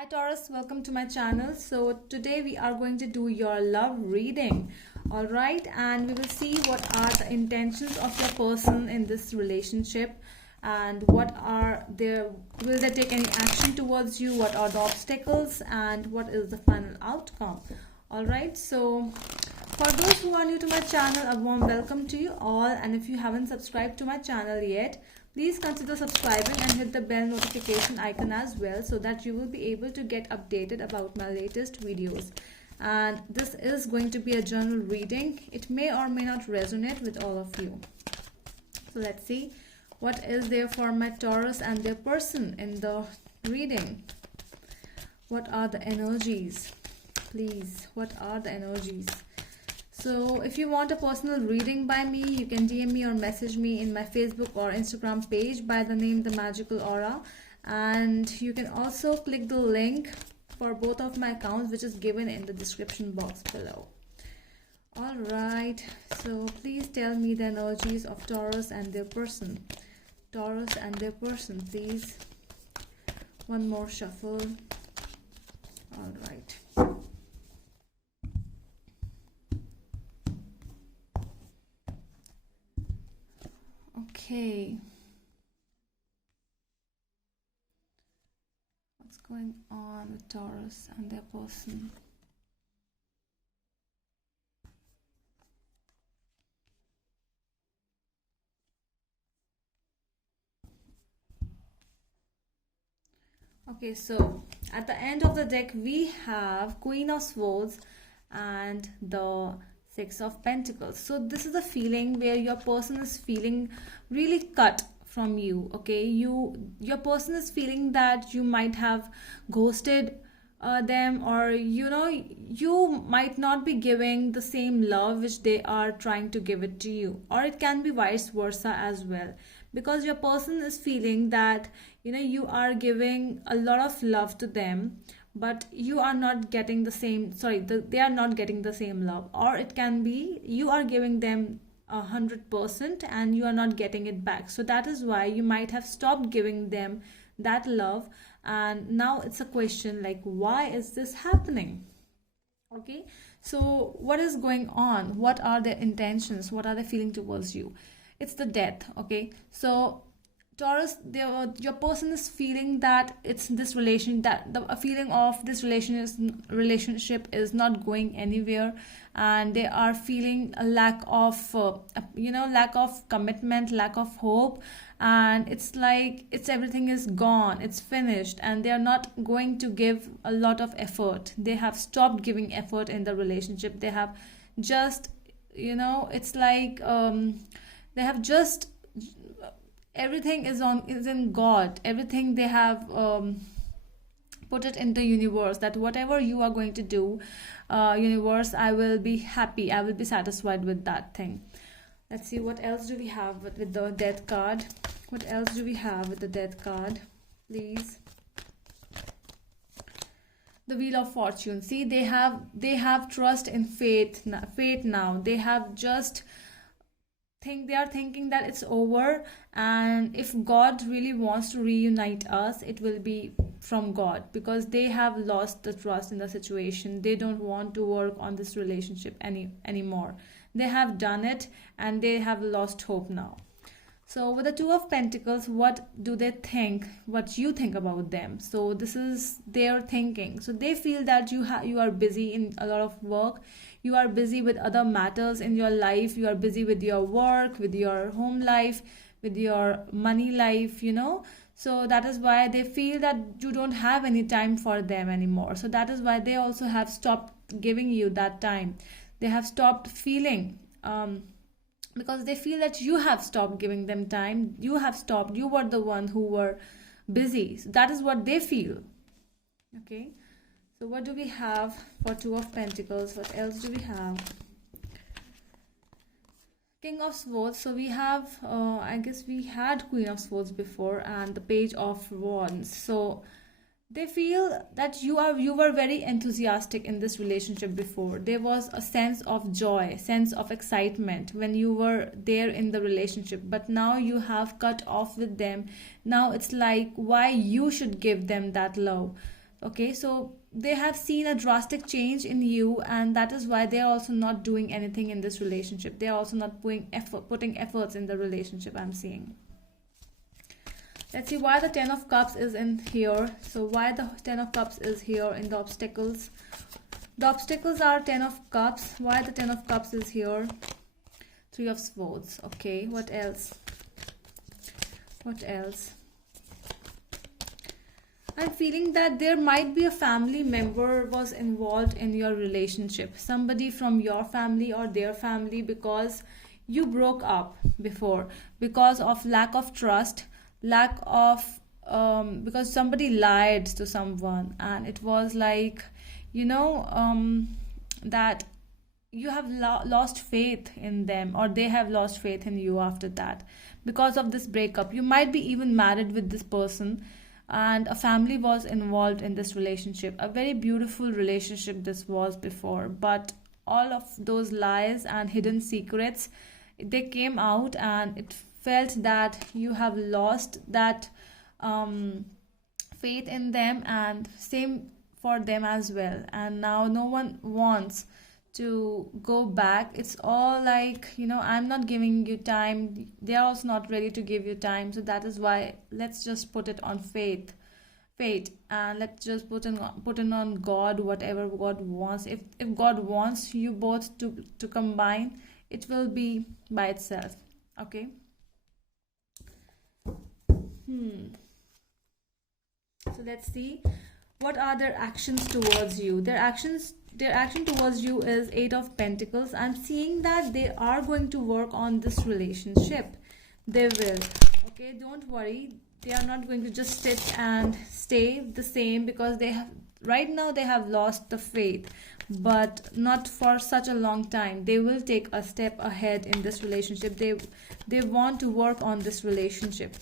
Hi Taurus, welcome to my channel. So today we are going to do your love reading. All right, and we will see what are the intentions of your person in this relationship and what are their, will they take any action towards you, what are the obstacles, and what is the final outcome. All right, so for those who are new to my channel, a warm welcome to you all, and if you haven't subscribed to my channel yet, please consider subscribing and hit the bell notification icon as well so that you will be able to get updated about my latest videos. And this is going to be a general reading. It may or may not resonate with all of you. So let's see what is there for my Taurus and their person in the reading. What are the energies? Please, what are the energies? So if you want a personal reading by me, you can DM me or message me in my Facebook or Instagram page by the name The Magical Aura. And you can also click the link for both of my accounts, which is given in the description box below. Alright, so please tell me the energies of Taurus and their person. Taurus and their person, please. One more shuffle. Alright. Okay. What's going on with Taurus and their person? Okay, so at the end of the deck we have Queen of Swords and the Six of Pentacles. So this is a feeling where your person is feeling really cut from you. Okay, your person is feeling that you might have ghosted them, or you might not be giving the same love which they are trying to give it to you, or it can be vice versa as well, because your person is feeling that you are giving a lot of love to them, but you are not getting the same, they are not getting the same love, or it can be you are giving them 100% and you are not getting it back. So that is why you might have stopped giving them that love, and now it's a question like, why is this happening? Okay, so what is going on? What are their intentions? What are they feeling towards you? It's the death. Okay, so Taurus, your person is feeling that it's this relation, that the a feeling of this relationship is not going anywhere, and they are feeling a lack of lack of commitment, lack of hope, and it's like everything is gone, it's finished, and they are not going to give a lot of effort. They have stopped giving effort in the relationship. They have just it's like they have just, everything is in God. Everything they have put it in the universe, that whatever you are going to do, universe, I will be happy, I will be satisfied with that thing. Let's see what else do we have with the death card. What else do we have with the death card, please? The Wheel of Fortune. See, they have trust in faith now. They have just they are thinking that it's over, and if God really wants to reunite us, it will be from God, because they have lost the trust in the situation. They don't want to work on this relationship anymore. They have done it and they have lost hope now. So with the Two of Pentacles, what do they think? What you think about them? So this is their thinking. So they feel that you are busy in a lot of work. You are busy with other matters in your life. You are busy with your work, with your home life, with your money life, So that is why they feel that you don't have any time for them anymore. So that is why they also have stopped giving you that time. They have stopped feeling, because they feel that you have stopped giving them time. You were the one who were busy. So that is what they feel. Okay, so what do we have for Two of Pentacles? What else do we have? King of Swords. So we have I guess we had Queen of Swords before, and the Page of Wands. So they feel that you were very enthusiastic in this relationship before. There was a sense of joy, sense of excitement when you were there in the relationship, but now you have cut off with them. Now it's like, why you should give them that love? Okay, so they have seen a drastic change in you, and that is why they are also not doing anything in this relationship. They are also not putting efforts in the relationship, I'm seeing. Let's see why the Ten of Cups is in here. So why the Ten of Cups is here in the obstacles. The obstacles are Ten of Cups. Why the Ten of Cups is here? Three of Swords. Okay, what else? What else? I'm feeling that there might be a family member was involved in your relationship. Somebody from your family or their family, because you broke up before because of lack of trust, lack of because somebody lied to someone, and it was like, that you have lost faith in them, or they have lost faith in you after that. Because of this breakup, you might be even married with this person, and a family was involved in this relationship. A very beautiful relationship this was before, but all of those lies and hidden secrets, they came out, and it felt that you have lost that faith in them, and same for them as well. And now no one wants to go back. It's all like, I'm not giving you time, they're also not ready to give you time. So that is why, let's just put it on fate, and let's just put in on God, whatever God wants. If God wants you both to combine, it will be by itself. Okay. So let's see what are their actions towards you. Their action towards you is Eight of Pentacles. I'm seeing that they are going to work on this relationship. They will. Okay, don't worry. They are not going to just sit and stay the same, because right now they have lost the faith, but not for such a long time. They will take a step ahead in this relationship. They want to work on this relationship,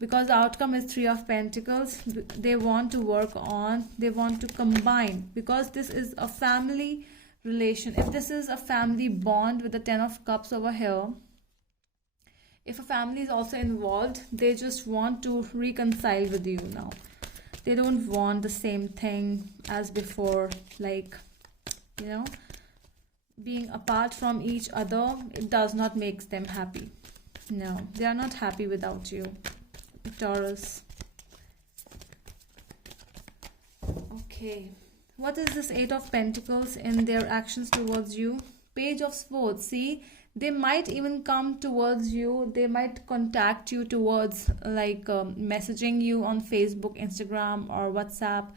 because the outcome is Three of Pentacles. They want to work on, they want to combine, because this is a family relation. If this is a family bond with the Ten of Cups over here, if a family is also involved, they just want to reconcile with you now. They don't want the same thing as before, like, being apart from each other. It does not make them happy. No, they are not happy without you, Taurus. Okay, what is this Eight of Pentacles in their actions towards you? Page of Swords. See, they might even come towards you. They might contact you towards messaging you on Facebook, Instagram, or WhatsApp,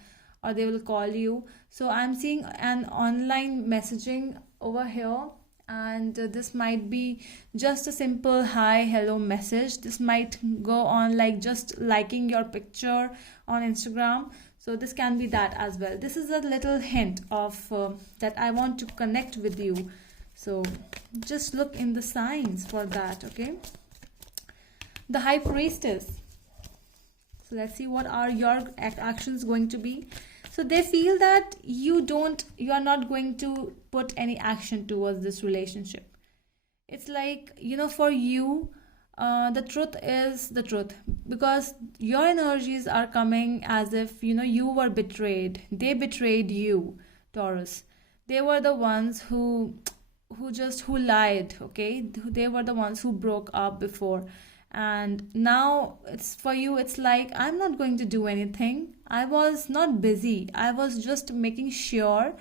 or they will call you. So I'm seeing an online messaging over here, and this might be just a simple hi, hello message. This might go on like just liking your picture on Instagram. So this can be that as well. This is a little hint of that I want to connect with you. So just look in the signs for that. Okay, the High Priestess. So let's see what are your actions going to be. So they feel that you are not going to put any action towards this relationship. It's like, for you, the truth is the truth, because your energies are coming as if, you were betrayed. They betrayed you, Taurus. They were the ones who lied. Okay, they were the ones who broke up before, and now it's for you, it's like, I'm not going to do anything. I was not busy. I was just making sure,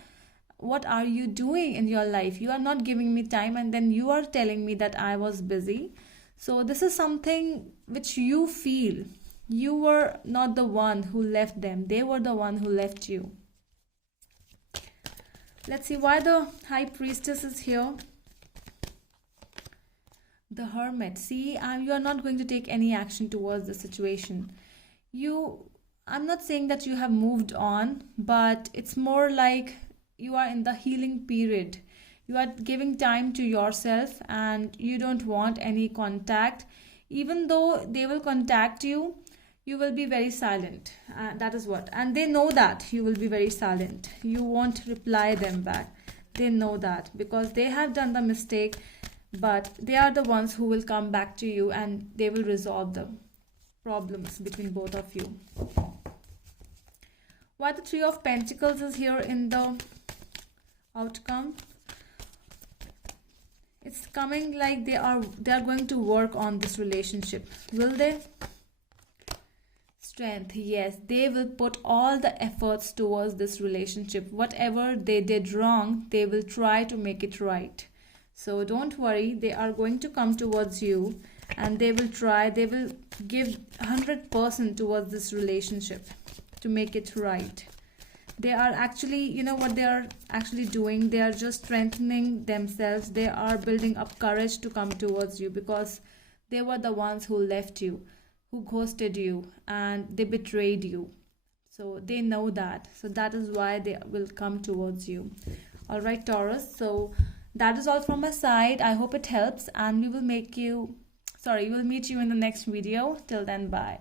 what are you doing in your life? You are not giving me time, and then you are telling me that I was busy. So this is something which you feel. You were not the one who left them. They were the one who left you. Let's see why the High Priestess is here. The Hermit. See, you are not going to take any action towards the situation. I'm not saying that you have moved on, but it's more like you are in the healing period. You are giving time to yourself, and you don't want any contact. Even though they will contact you, you will be very silent. That is what. And they know that you will be very silent. You won't reply them back. They know that, because they have done the mistake, but they are the ones who will come back to you, and they will resolve the problems between both of you. Why the Three of Pentacles is here in the outcome? It's coming like they are going to work on this relationship. Will they? Strength. Yes, they will put all the efforts towards this relationship. Whatever they did wrong, they will try to make it right. So don't worry, they are going to come towards you and they will give 100% towards this relationship to make it right. They are actually, you know what they are actually doing? They are just strengthening themselves. They are building up courage to come towards you because they were the ones who left you, who ghosted you, and they betrayed you. So they know that. So that is why they will come towards you. All right, Taurus. So that is all from my side. I hope it helps, and we will meet you in the next video. Till then, bye.